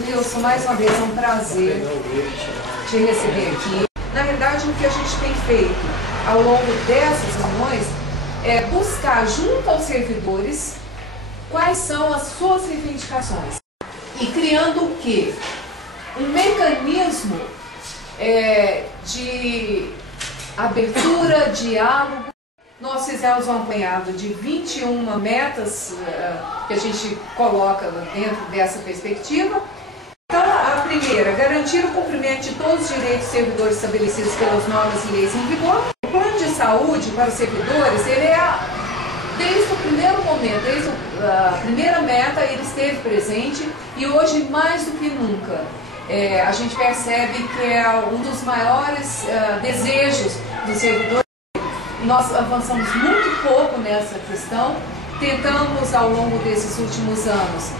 Nilson, mais uma vez é um prazer te receber aqui. Na verdade, o que a gente tem feito ao longo dessas reuniões é buscar junto aos servidores quais são as suas reivindicações. E criando o quê? Um mecanismo de abertura, diálogo. Nós fizemos um apanhado de 21 metas que a gente coloca dentro dessa perspectiva. Então, a primeira, garantir o cumprimento de todos os direitos dos servidores estabelecidos pelas normas e leis em vigor. O plano de saúde para os servidores, ele desde o primeiro momento, desde a primeira meta, ele esteve presente e hoje, mais do que nunca, a gente percebe que é um dos maiores desejos dos servidores. Nós avançamos muito pouco nessa questão, tentamos ao longo desses últimos anos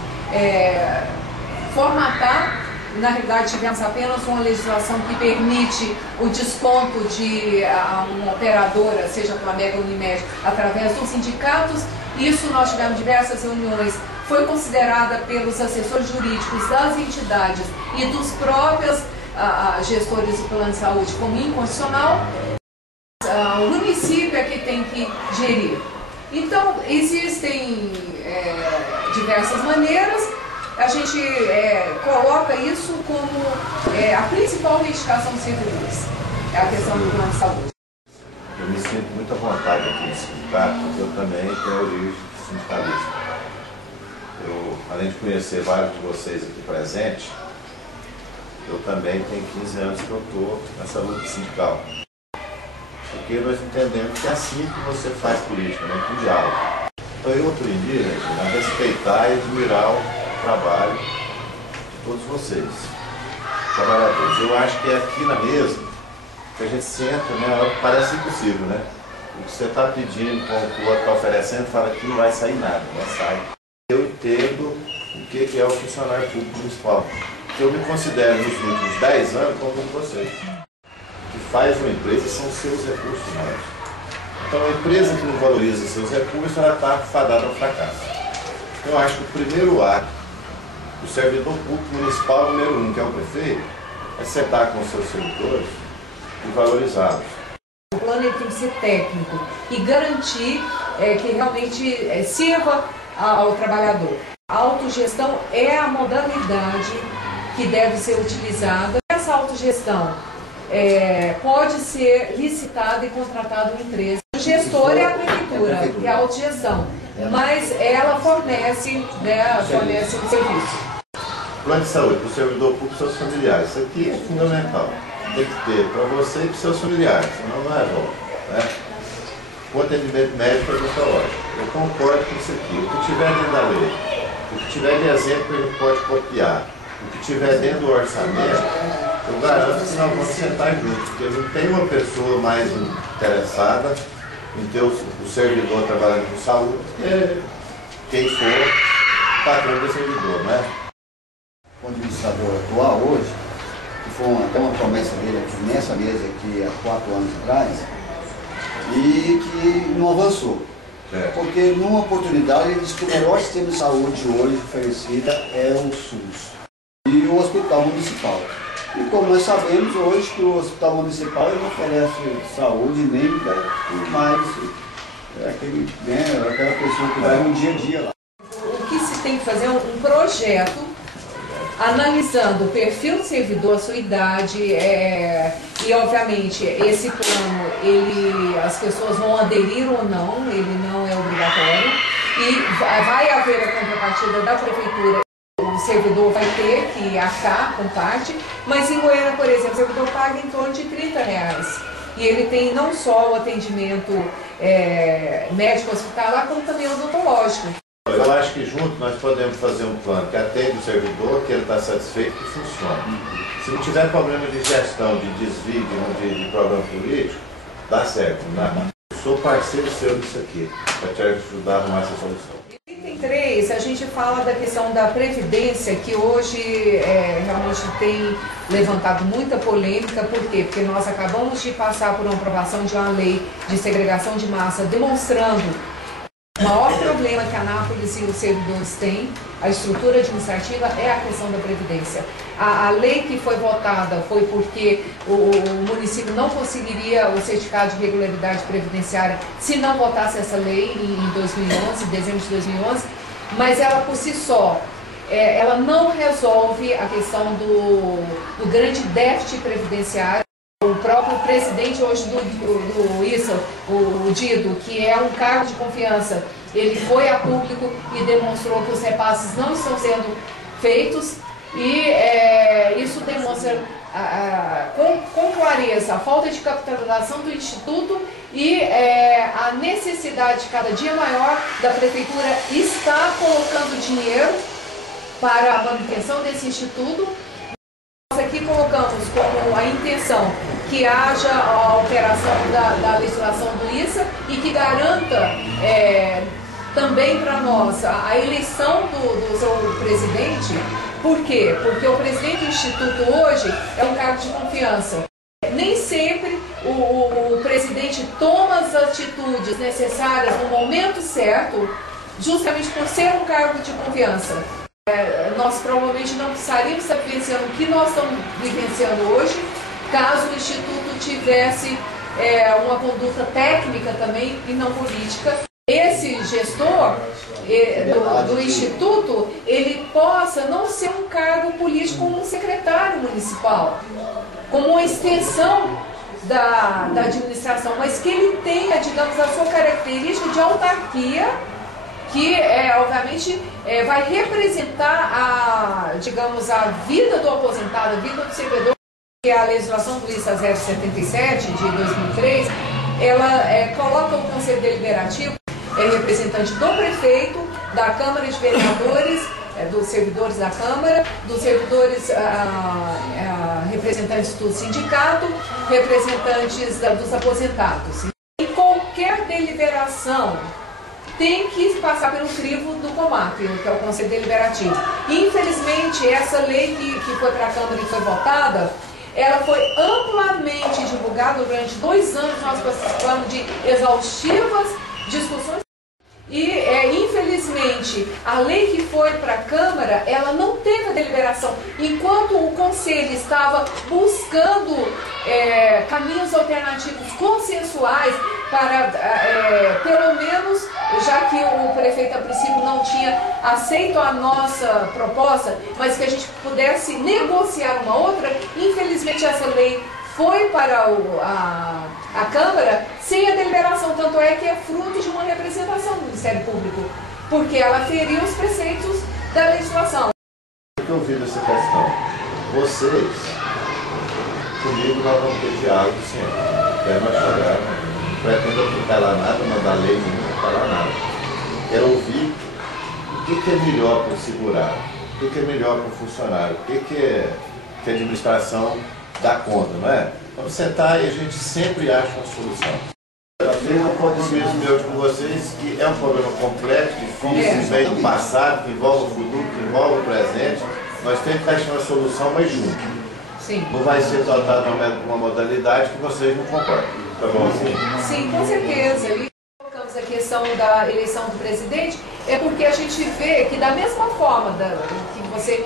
formatar. Na realidade, tivemos apenas uma legislação que permite o desconto de uma operadora, seja a Mega ou Unimed, através dos sindicatos. Isso nós tivemos diversas reuniões, foi considerada pelos assessores jurídicos das entidades e dos próprios gestores do plano de saúde como inconstitucional. O município é que tem que gerir. Então, existem diversas maneiras. A gente coloca isso como a principal reivindicação dos servidores, é a questão do plano de saúde. Eu me sinto muito à vontade aqui de explicar, porque eu também tenho origem sindicalista. Eu, além de conhecer vários de vocês aqui presentes, eu também tenho 15 anos que eu estou nessa luta sindical. Porque nós entendemos que é assim que você faz política, né? Com diálogo. Então eu aprendi, a respeitar e admirar o trabalho de todos vocês, trabalhadores. Eu acho que é aqui na mesa que a gente senta, né? Parece impossível, né? O que você está pedindo, com o que o outro está oferecendo, fala que não vai sair nada, não sai. Eu entendo o que é o funcionário público municipal. Que eu me considero nos últimos 10 anos como vocês. O que faz uma empresa são os seus recursos humanos. Então, a empresa que não valoriza seus recursos, ela está fadada ao fracasso. Eu acho que o primeiro ato do servidor público municipal número 1, que é o prefeito, é sentar com os seus servidores e valorizá-los. O plano tem que ser técnico e garantir que realmente sirva ao trabalhador. A autogestão é a modalidade que deve ser utilizada. Essa autogestão pode ser licitada e contratada uma empresa. O gestor é a prefeitura, que é a autogestão, mas ela fornece o serviço. Plano de saúde para o servidor público e seus familiares. Isso aqui é fundamental. Tem que ter para você e para os seus familiares, senão não resolve. Né? O atendimento médico é odontológico. Eu concordo com isso aqui. O que tiver dentro da lei, o que tiver de exemplo, ele pode copiar. O que tiver dentro do orçamento, eu garanto que nós vamos sentar juntos, porque não tem uma pessoa mais interessada em ter o servidor trabalhando com saúde, que quem for o patrão do servidor, né? O administrador atual hoje, que foi até uma promessa dele aqui nessa mesa aqui há 4 anos atrás, e que não avançou. Porque numa oportunidade ele disse que o melhor sistema de saúde hoje oferecida é o SUS e o Hospital Municipal. E como nós sabemos hoje que o Hospital Municipal ele não oferece saúde nem mais aquela pessoa que vai no dia a dia lá. O que se tem que fazer é um projeto analisando o perfil do servidor, a sua idade, e obviamente esse plano, as pessoas vão aderir ou não, ele não é obrigatório, e vai haver a contrapartida da prefeitura, o servidor vai ter que arcar com parte, mas em Goiânia, por exemplo, o servidor paga em torno de R$30. E ele tem não só o atendimento médico hospitalar, como também odontológico. Eu acho que junto nós podemos fazer um plano que atende o servidor, que ele está satisfeito e que funciona. Se não tiver problema de gestão, de desvio, de problema político, dá certo. Eu sou parceiro seu nisso aqui, para te ajudar a arrumar essa solução. Em 33, a gente fala da questão da Previdência, que hoje realmente tem levantado muita polêmica. Por quê? Porque nós acabamos de passar por uma aprovação de uma lei de segregação de massa, demonstrando O maior problema que a Anápolis e os servidores têm, a estrutura administrativa, é a questão da Previdência. A lei que foi votada foi porque o município não conseguiria o certificado de regularidade previdenciária se não votasse essa lei em 2011, dezembro de 2011, mas ela por si só, ela não resolve a questão do grande déficit previdenciário. O próprio presidente hoje do ISA, o Dido, que é um cargo de confiança, ele foi a público e demonstrou que os repasses não estão sendo feitos e isso demonstra com clareza a falta de capitalização do Instituto e a necessidade cada dia maior da Prefeitura estar colocando dinheiro para a manutenção desse Instituto. Nós aqui colocamos como a intenção que haja a alteração da legislação do ISA e que garanta também para nós a eleição do seu presidente. Por quê? Porque o presidente do Instituto hoje é um cargo de confiança. Nem sempre o presidente toma as atitudes necessárias no momento certo, justamente por ser um cargo de confiança. Nós provavelmente não precisaríamos estar vivenciando o que nós estamos vivenciando hoje, caso o Instituto tivesse uma conduta técnica também e não política. Esse gestor do Instituto, ele possa não ser um cargo político como um secretário municipal, como uma extensão da administração, mas que ele tenha, digamos, a sua característica de autarquia, que obviamente vai representar digamos, a vida do aposentado, a vida do servidor, que é a legislação do ISA 077 de 2003, ela coloca o Conselho Deliberativo, representante do prefeito, da Câmara de Vereadores, dos servidores da Câmara, dos servidores representantes do sindicato, representantes dos aposentados. E qualquer deliberação tem que passar pelo crivo do COMAP, que é o Conselho Deliberativo. Infelizmente, essa lei que foi para a Câmara e foi votada, ela foi amplamente divulgada durante 2 anos, nós participamos de exaustivas discussões. E, infelizmente, a lei que foi para a Câmara, ela não teve a deliberação. Enquanto o Conselho estava buscando caminhos alternativos consensuais para, pelo menos, já que o prefeito a princípio não tinha aceito a nossa proposta, mas que a gente pudesse negociar uma outra, infelizmente essa lei foi para a Câmara sem a deliberação, tanto é que é fruto de uma representação do Ministério Público, porque ela feriu os preceitos da legislação. Eu ouvi essa questão. Vocês, comigo, nós vamos ter diálogo sempre. Até nós chegar, não pretendo falar nada, mandar lei nenhuma, falar nada. Quero ouvir o que é melhor para o segurado, o que é melhor para o funcionário, o que a administração dá conta, não é? Vamos sentar e a gente sempre acha uma solução. Eu fiz um compromisso meu com vocês, que é um problema complexo, difícil, que vem do passado, que envolve o futuro, que envolve o presente. Nós temos que achar uma solução, mas junto. Sim. Não vai ser tratado uma modalidade que vocês não concordam. Tá bom assim? Sim, com certeza. E colocamos a questão da eleição do presidente, porque a gente vê que da mesma forma que você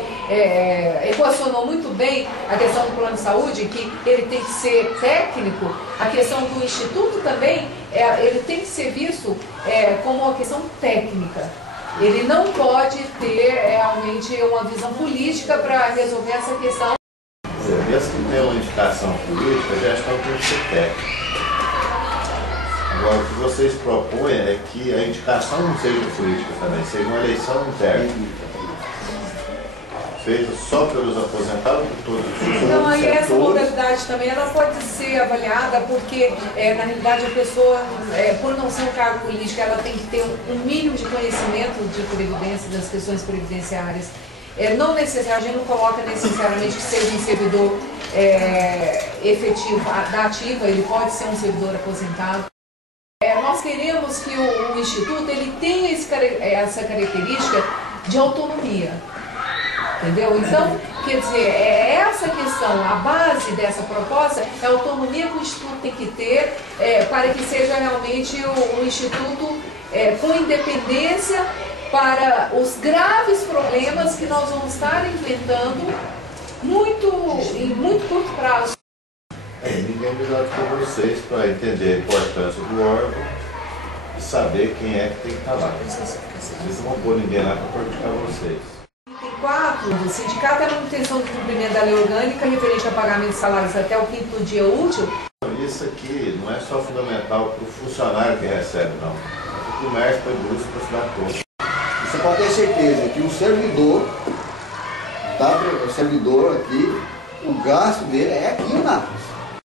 equacionou muito bem a questão do plano de saúde, que ele tem que ser técnico, a questão do Instituto também, ele tem que ser visto como uma questão técnica. Ele não pode ter realmente uma visão política para resolver essa questão. Mesmo que tenha uma indicação política, a gestão tem que ser técnica. Agora, o que vocês propõem é que a indicação não seja política também, seja uma eleição interna. Feita só pelos aposentados, por todos os setores. Então, aí essa modalidade também ela pode ser avaliada porque, na realidade, a pessoa, por não ser um cargo político, ela tem que ter um mínimo de conhecimento de previdência, das questões previdenciárias. Não necessariamente, a gente não coloca necessariamente que seja um servidor efetivo da ativa, ele pode ser um servidor aposentado. Nós queremos que o Instituto ele tenha essa característica de autonomia. Entendeu? Então, quer dizer, essa questão, a base dessa proposta é a autonomia que o Instituto tem que ter para que seja realmente o Instituto com independência para os graves problemas que nós vamos estar enfrentando em muito curto prazo. Ninguém melhor do que vocês para entender a importância do órgão e saber quem é que tem que estar lá. Vocês não vão pôr ninguém lá para prejudicar vocês. Item 4, o sindicato é a manutenção do cumprimento da lei orgânica referente ao pagamento de salários até o 5º dia útil. Isso aqui não é só fundamental para o funcionário que recebe, não. Para o comércio, para a indústria, para a cidade toda. Você pode ter certeza que o servidor, tá? O servidor aqui, o gasto dele é aqui em Nápoles.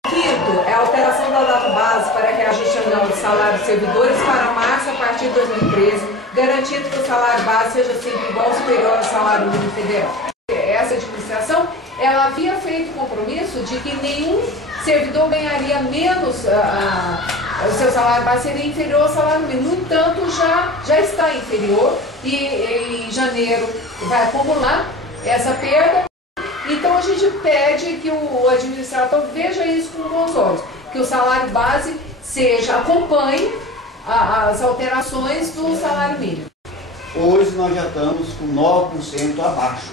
Quinto, é a alteração da data base para reajuste anual de salário dos servidores para março a partir de 2013, garantindo que o salário base seja sempre igual ou superior ao salário mínimo federal. Essa administração, ela havia feito o compromisso de que nenhum servidor ganharia menos, o seu salário base seria inferior ao salário mínimo. No entanto, já está inferior e em janeiro vai acumular essa perda. Então a gente pede que o administrador veja isso com bons olhos, que o salário base acompanhe as alterações do salário mínimo. Hoje nós já estamos com 9% abaixo.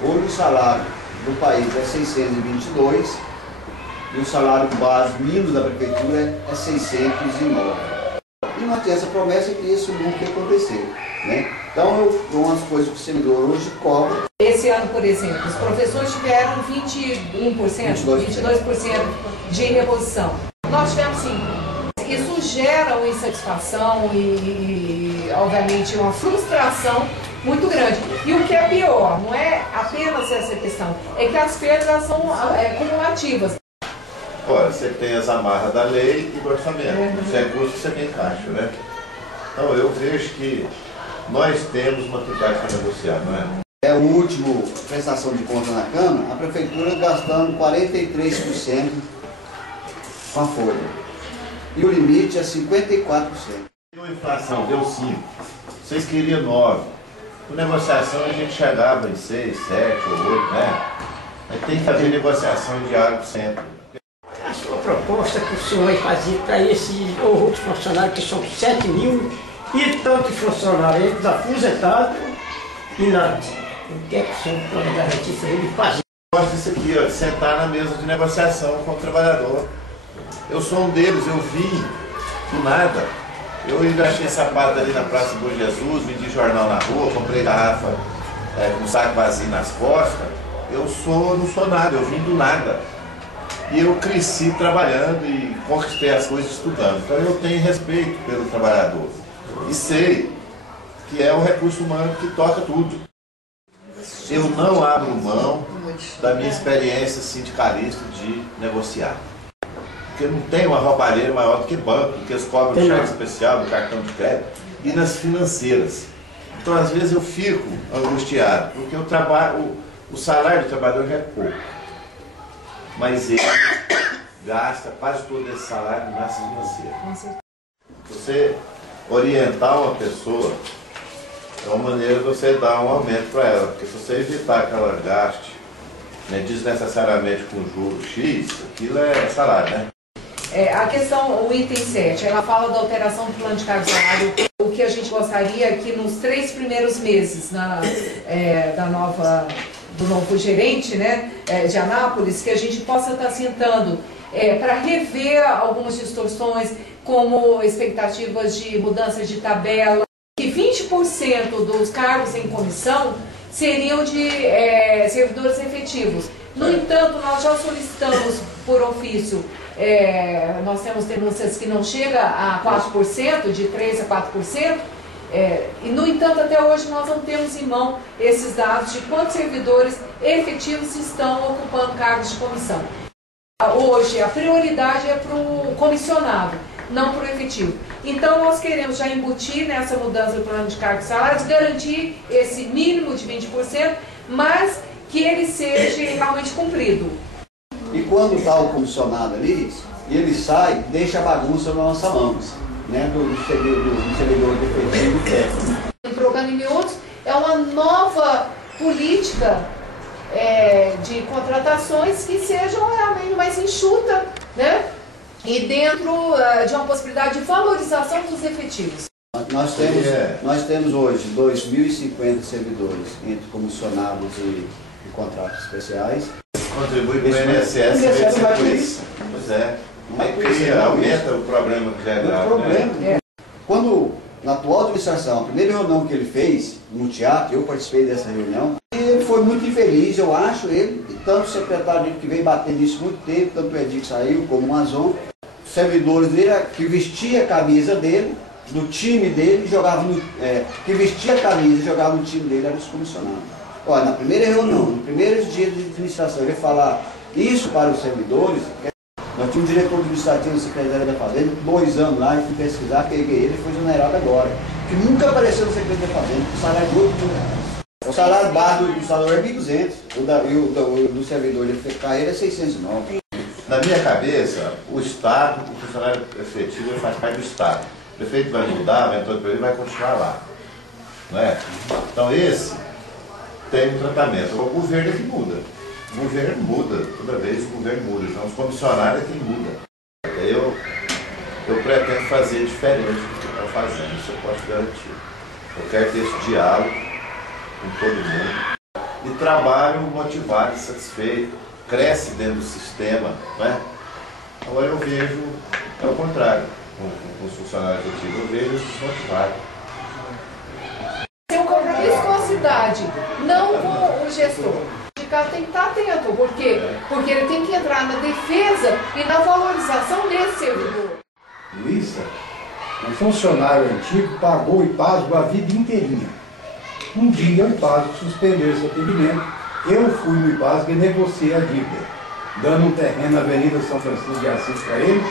Hoje o salário do país é 622 e o salário base mínimo da prefeitura é 609. E nós temos essa promessa que isso nunca ia acontecer, né? Então, uma das coisas que o servidor hoje cobra. Esse ano, por exemplo, os professores tiveram 21%, 22% de reposição. Nós tivemos 5%. Isso gera uma insatisfação e, obviamente, uma frustração muito grande. E o que é pior, não é apenas essa questão, é que as perdas são cumulativas. Olha, você tem as amarras da lei e do orçamento. Você é custo, você tem caixa, né? Então eu vejo que nós temos uma atividade para negociar, não é? É o último prestação de conta na Câmara, a Prefeitura gastando 43% com a folha. E o limite é 54%. A inflação deu 5%. Vocês queriam 9%. Com negociação a gente chegava em 6, 7 ou 8, né? Mas tem que fazer negociação de diálogo sempre. A sua proposta que o senhor vai fazer para esses outros funcionários, que são 7 mil, e tantos funcionários aposentados e nada. O que é que o senhor pode garantir para ele fazer? Eu gosto disso aqui, ó, de sentar na mesa de negociação com o trabalhador. Eu sou um deles, eu vim do nada. Eu engraxei sapato ali na Praça Bom Jesus, vendi jornal na rua, comprei garrafa com um saco vazio nas costas. Eu não sou nada, eu vim do nada. E eu cresci trabalhando e conquistei as coisas estudando. Então eu tenho respeito pelo trabalhador. E sei que é o recurso humano que toca tudo. Eu não abro mão da minha experiência sindicalista de negociar. Porque não tem uma roubalheira maior do que banco, porque eles cobram o cheque especial do cartão de crédito e nas financeiras. Então às vezes eu fico angustiado, porque o salário do trabalhador já é pouco. Mas ele gasta quase todo esse salário nessa financeira. Você orientar uma pessoa é uma maneira de você dar um aumento para ela, porque se você evitar que ela gaste, né, desnecessariamente com juros X, aquilo é salário, né? A questão, o item 7, ela fala da alteração do plano de cargo salário. O que a gente gostaria é que nos 3 primeiros meses do novo gerente, né, de Anápolis, que a gente possa estar sentando para rever algumas distorções, como expectativas de mudanças de tabela, que 20% dos cargos em comissão seriam de servidores efetivos. No entanto, nós já solicitamos por ofício, nós temos denúncias que não chega a 4%, de 3% a 4%, e no entanto até hoje nós não temos em mão esses dados de quantos servidores efetivos estão ocupando cargos de comissão. Hoje a prioridade é para o comissionado, não para o efetivo. Então nós queremos já embutir nessa mudança do plano de cargos e salários, garantir esse mínimo de 20%, mas que ele seja realmente cumprido. E quando está o comissionado ali, ele sai, deixa a bagunça na nossa mão, né, do servidor de efetivo técnico. Trocando em miúdos, é uma nova política de contratações que sejam realmente mais enxuta, né? E dentro de uma possibilidade de valorização dos efetivos. Nós temos hoje 2.050 servidores entre comissionados e contratos especiais. Contribui para o INSS vai por isso. Pois é. Aumenta o problema que já é grave. Né? Quando, na atual administração, a primeira reunião que ele fez no teatro, eu participei dessa reunião, e ele foi muito infeliz, eu acho, ele, e tanto o secretário dele que veio bater nisso muito tempo, tanto o Edir que saiu, como o Mazon, os servidores dele, que vestia a camisa dele, do time dele, jogava no, que vestia a camisa e jogava no time dele, eram os comissionados. Olha, na primeira reunião, nos primeiros dias de administração, eu ia falar isso para os servidores. Nós tínhamos um diretor administrativo da Secretaria da Fazenda, 2 anos lá, eu fui pesquisar, peguei ele e foi exonerado agora. Que nunca apareceu na Secretaria da Fazenda, o salário de 8 mil reais. O salário base do salário é 1.200, o do servidor de carreira é 609. Na minha cabeça, o Estado, o funcionário efetivo, ele faz parte do Estado. O prefeito vai mudar, vai entrar, ele vai continuar lá. Não é? Então esse tem um tratamento. O governo é que muda. O governo muda, toda vez o governo muda. Então os comissionários é quem muda. Eu pretendo fazer diferente do que estão fazendo, isso eu posso garantir. Eu quero ter esse diálogo com todo mundo. E trabalho motivado e satisfeito, cresce dentro do sistema, não é? Agora eu vejo, é o contrário, com os funcionários efetivos, eu vejo desmotivados. Tem um compromisso com a cidade, não com o gestor. O sindicato tem que estar atento. Por quê? Porque ele tem que entrar na defesa e na valorização desse servidor. Luísa, um funcionário antigo pagou o IPASGO a vida inteirinha. Um dia o IPASGO suspendeu esse atendimento. Eu fui no IPASGO e negociei a dívida, dando um terreno na Avenida São Francisco de Assis para ele,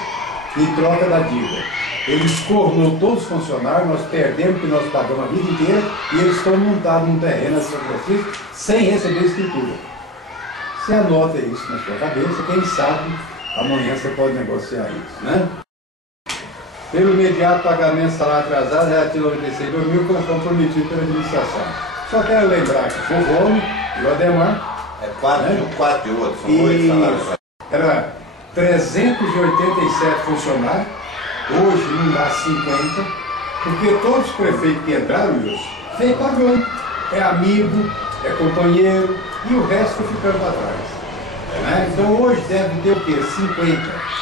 em troca da dívida. Ele escornou todos os funcionários, nós perdemos o que nós pagamos a vida inteira e eles estão montados num terreno na São Francisco sem receber escritura. Você anota isso na sua cabeça, quem sabe amanhã você pode negociar isso, né? Pelo imediato pagamento de salário atrasado relativo a 96.000, como comprometido pela administração. Só quero lembrar que o Rony e o Ademar... É 4 e 8, são 8 salários. Era 387 funcionários, hoje não dá 50, porque todos os prefeitos que entraram, Wilson, veio pagando. É amigo, é companheiro, e o resto foi ficando para trás. Né? Então hoje deve ter o quê? 50.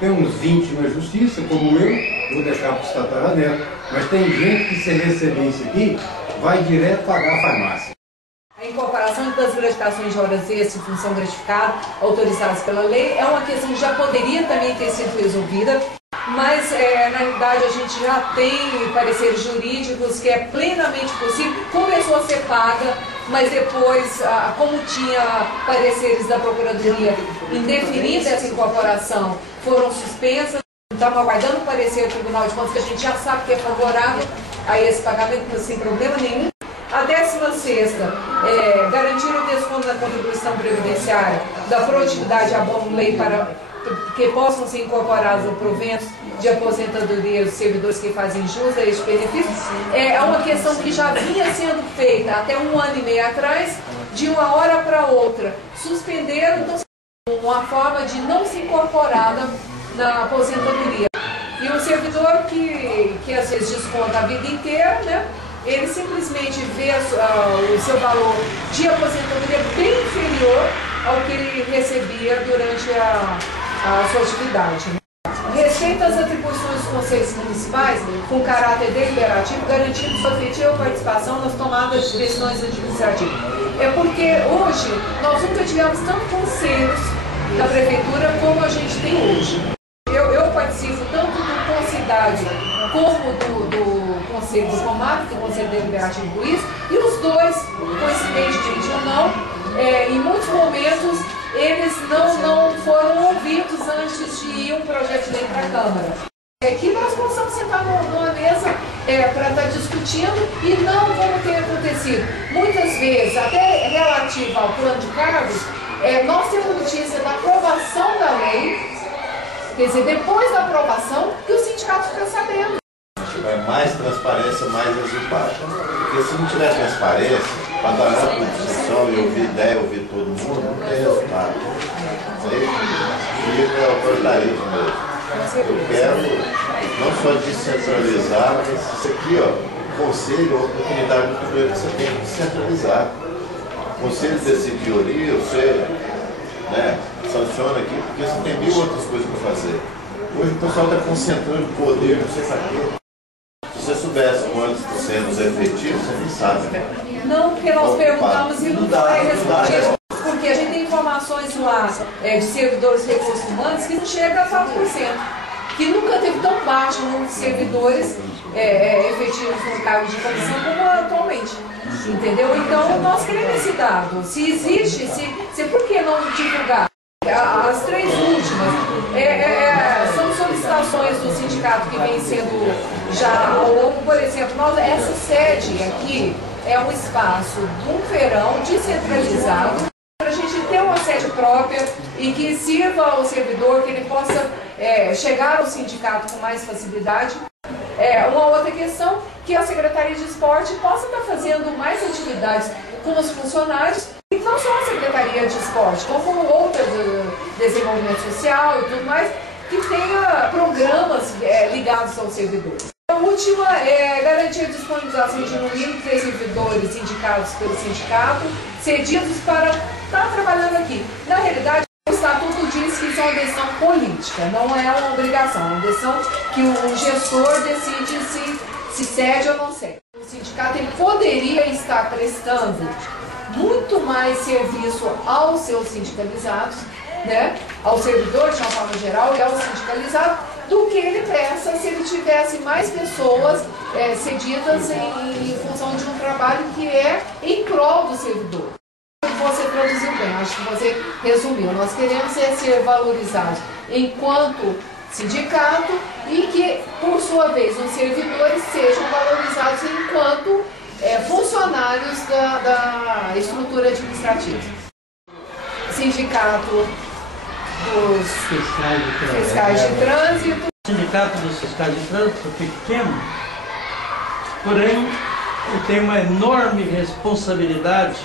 Tem uns 20 na justiça, como eu, vou deixar para os tataranetos, mas tem gente que, se receber isso aqui, vai direto pagar a farmácia. A incorporação das gratificações de horas extras e função gratificada, autorizadas pela lei, é uma questão que já poderia também ter sido resolvida, mas na realidade a gente já tem pareceres jurídicos que é plenamente possível. Começou a ser paga, mas depois, como tinha pareceres da Procuradoria indefinindo essa incorporação, foram suspensas. Estamos aguardando o parecer do Tribunal de Contas, que a gente já sabe que é favorável a esse pagamento sem problema nenhum. A 16ª, garantir o desconto da contribuição previdenciária, da produtividade abono lei para que possam ser incorporados ao provento de aposentadoria dos servidores que fazem jus a este benefício. É uma questão que já vinha sendo feita até 1 ano e meio atrás, de uma hora para outra. Suspenderam, então, uma forma de não se incorporar na aposentadoria. E o servidor que às vezes desconta a vida inteira, né? Ele simplesmente vê o seu valor de aposentadoria bem inferior ao que ele recebia durante a sua atividade. Respeito às atribuições dos conselhos municipais, com caráter deliberativo, garantindo sua efetiva participação nas tomadas de decisões administrativas. É porque hoje nós nunca tivemos tantos conselhos da prefeitura como a gente tem hoje. Eu participo tanto do Concidade como do Conselho do Comato, que é o Conselho Deliberativo do Luiz, e os dois, coincidentemente ou não, em muitos momentos, eles não foram ouvidos antes de ir um projeto de lei para a Câmara. Que nós possamos sentar numa mesa para estar discutindo e não como tem acontecido. Muitas vezes, até relativo ao plano de cargos, nós temos notícia da aprovação da lei, quer dizer, depois da aprovação, que o sindicato fica sabendo. Se tiver mais transparência, mais resultado. Porque se não tiver transparência, para dar uma discussão e ouvir ideia, ouvir todo mundo, não tem resultado. Isso aí fica autoritarismo mesmo. Eu quero não só descentralizar, mas isso aqui, ó, o conselho, a oportunidade muito grande que você tem de descentralizar. O conselho decidir, você, né, sanciona aqui, porque você tem mil outras coisas para fazer. Hoje o pessoal está concentrando poder, não sei para quê. Se você soubesse quantos por cento dos efetivos, você nem sabe, né? Não, porque nós perguntamos e não foi respondido. Porque a gente tem informações lá de servidores de recursos humanos que não chega a 4%. Que nunca teve tão baixo o número de servidores efetivos no cargo de comissão como atualmente. Entendeu? Então, nós queremos esse dado. Se existe, por que não divulgar? As três últimas são solicitações do sindicato que vem sendo já ao longo, por exemplo, essa sede aqui é um espaço de um feirão descentralizado para a gente ter uma sede própria e que sirva ao servidor, que ele possa chegar ao sindicato com mais facilidade. Uma outra questão, que a Secretaria de Esporte possa estar fazendo mais atividades com os funcionários, e não só a Secretaria de Esporte, como outras de desenvolvimento social e tudo mais, que tenha programas ligados aos servidores. A última é garantir a disponibilização de no mínimo 3 servidores indicados pelo sindicato, cedidos para estar trabalhando aqui. Na realidade, o Estatuto diz que isso é uma decisão política, não é uma obrigação, é uma decisão que o gestor decide se cede ou não cede. O sindicato ele poderia estar prestando muito mais serviço aos seus sindicalizados, né, aos servidores de uma forma geral e aos sindicalizados, do que ele presta se ele tivesse mais pessoas cedidas em função de um trabalho que é em prol do servidor. Você traduziu bem, acho que você resumiu. Nós queremos ser valorizados enquanto sindicato e que, por sua vez, os servidores sejam valorizados enquanto funcionários da estrutura administrativa. Sindicato dos fiscais de trânsito. O sindicato dos fiscais de trânsito é pequeno, porém ele tem uma enorme responsabilidade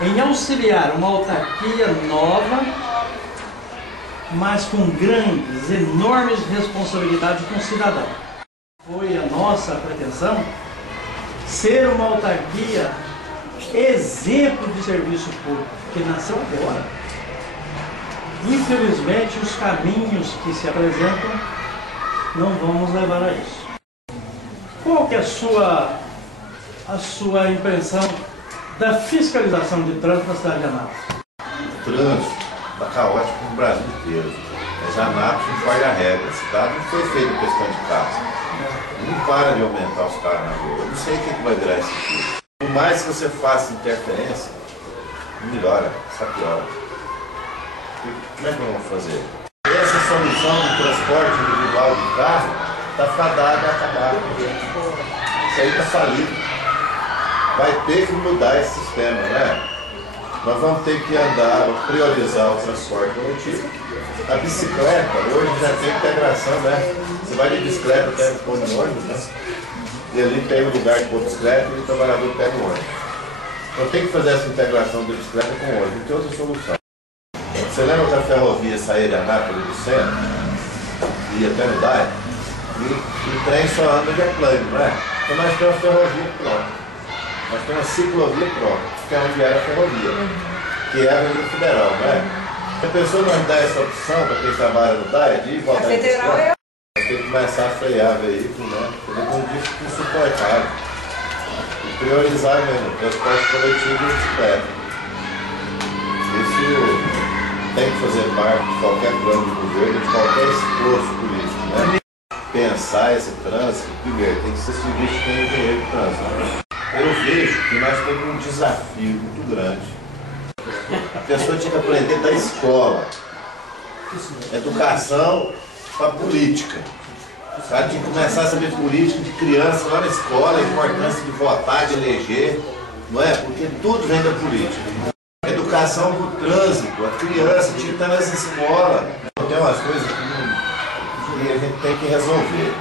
em auxiliar uma autarquia nova, mas com grandes, enormes responsabilidades com o cidadão. Foi a nossa pretensão ser uma autarquia exemplo de serviço público, que nasceu agora. Infelizmente, os caminhos que se apresentam não vão nos levar a isso. Qual que é a sua impressão da fiscalização de trânsito na cidade de Anápolis? O trânsito está caótico no Brasil inteiro. Mas Anápolis não pode a regra. A cidade não foi feita em questão de carros. Não para de aumentar os carros na rua. Eu não sei o que vai virar esse tipo. Por mais que você faça interferência, não melhora, só piora. Como é que nós vamos fazer? Essa solução do transporte individual de carro está fadada a acabar. Isso aí está falido. Vai ter que mudar esse sistema, né? Nós vamos ter que priorizar o transporte coletivo. A bicicleta, hoje já tem integração, né? Você vai de bicicleta até o ponto de ônibus, né? E ali tem um lugar de pôr bicicleta e o trabalhador pega o ônibus. Então tem que fazer essa integração de bicicleta com o ônibus, não tem outra solução. Você lembra que a ferrovia saía de Anápolis do centro, ia até no DAE, e o trem só anda de aplano, não é? Então nós temos a ferrovia própria. Nós temos a ciclovia própria, que é onde era a ferrovia, que é a Avenida Federal, não é? Se a pessoa não dá essa opção para quem trabalha no DAE, de voltar a federal nós temos que começar a frear veículo, né? Porque é um disco insuportável. E priorizar mesmo, transporte coletivo e bicicleta. Isso tem que fazer parte de qualquer plano de governo, de qualquer esforço político, né? Pensar esse trânsito, primeiro, tem que ser seguinte que tem engenheiro de trânsito. Eu vejo que nós temos um desafio muito grande. A pessoa tinha que aprender da escola. Educação para política. O cara tinha que começar a saber política de criança lá na escola, a importância de votar, de eleger, não é? Porque tudo vem da política. Educação para o trânsito, a criança tinha que estar nessa escola. Tem umas coisas que a gente tem que resolver.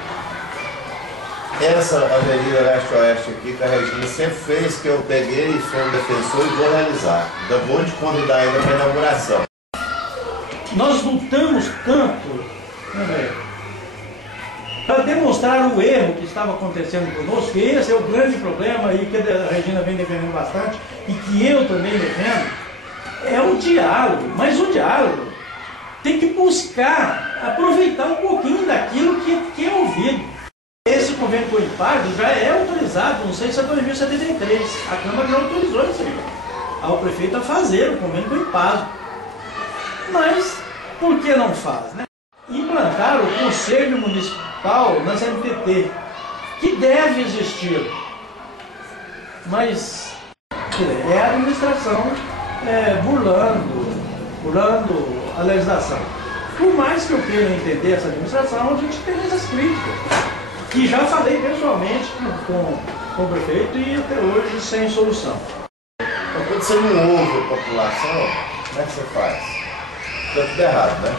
Essa Avenida Leste-Oeste aqui que a Regina sempre fez, que eu peguei e sou um defensor e vou realizar. Ainda vou te convidar ainda para a inauguração. Nós lutamos tanto, né, para demonstrar o erro que estava acontecendo conosco, que esse é o grande problema e que a Regina vem defendendo bastante e que eu também defendo, é o diálogo. Mas o diálogo tem que buscar aproveitar um pouquinho daquilo que é ouvido. Esse convênio com o IPAG já é autorizado, não sei se é 2073, a Câmara já autorizou isso aí, ao prefeito a fazer o convênio com o IPAG. Mas por que não faz, né? Implantar o Conselho Municipal na CNPT, que deve existir, mas é a administração burlando a legislação. Por mais que eu queira entender essa administração, a gente tem essas críticas, que já falei pessoalmente com o prefeito e até hoje sem solução. Então, quando você não ouve a população, como é que você faz? Está tudo errado, né?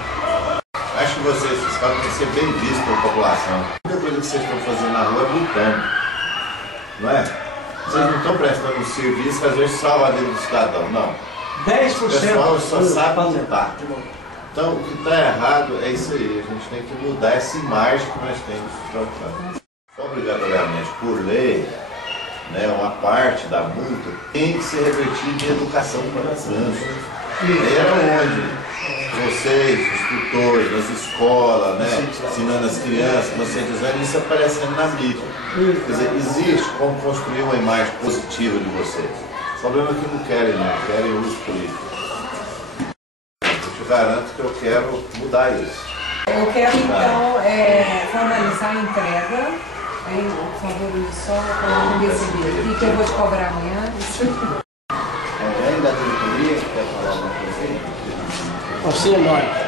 Acho que vocês, fiscais, têm que ser bem vistos pela população. A única coisa que vocês estão fazendo na rua é lutando, não é? Vocês não estão prestando um serviço que às vezes salva a vida do cidadão, não. 10% o pessoal só sabe lutar. Então, o que está errado é isso aí. A gente tem que mudar essa imagem que nós temos dos traficantes. Obrigatoriamente, por lei, né, uma parte da multa tem que ser revertida em educação para o trânsito. É onde vocês, instrutores, nas escolas, né, ensinando as crianças, conscientizando, isso aparecendo na mídia. Quer dizer, existe como construir uma imagem positiva de vocês. O problema é que não querem uso político. Eu te garanto que eu quero mudar isso. Eu quero então formalizar a entrega. Aí, por favor, só para receber aqui, que eu vou te cobrar amanhã. Alguém da diretoria que quer falar alguma coisa aí? Você, Lória.